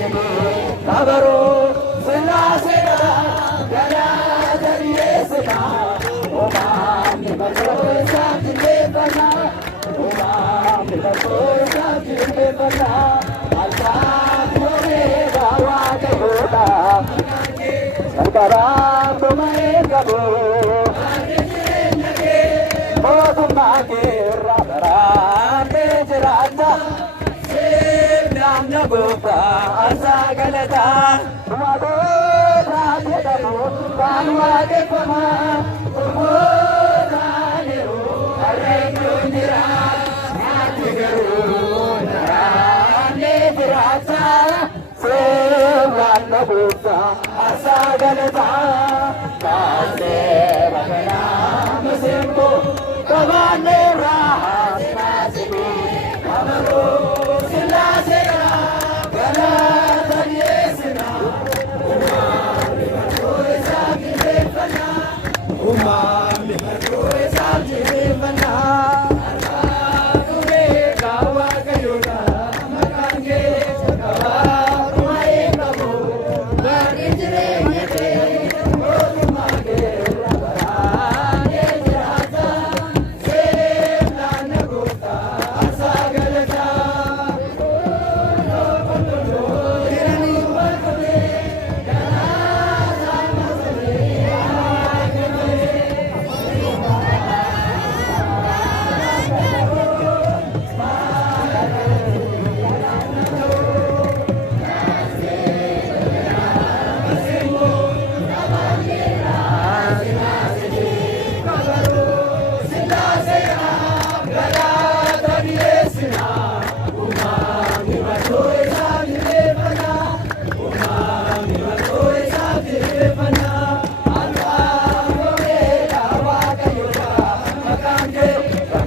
ከበሮ ስላሴና ገናተርየስና ኦማን መሮሳትሌበና ኦማን መሮሳትሌበና አልታቶሬ ባዋቀዮታ ሰንቀራ ቁመሬ ቀቡ ሞቱማ ኬራ ጅራታ namna gofta asa galata magota jedhamu kan waaqeffama gurgurtaaniru harreeyyoon jira nyaatti garuu naraanee jiraata namna gofta asa galata kaasee baganaa musimbo kabaanee raas naasini kamaroo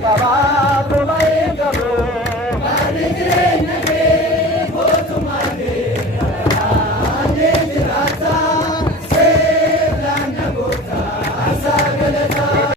Bye.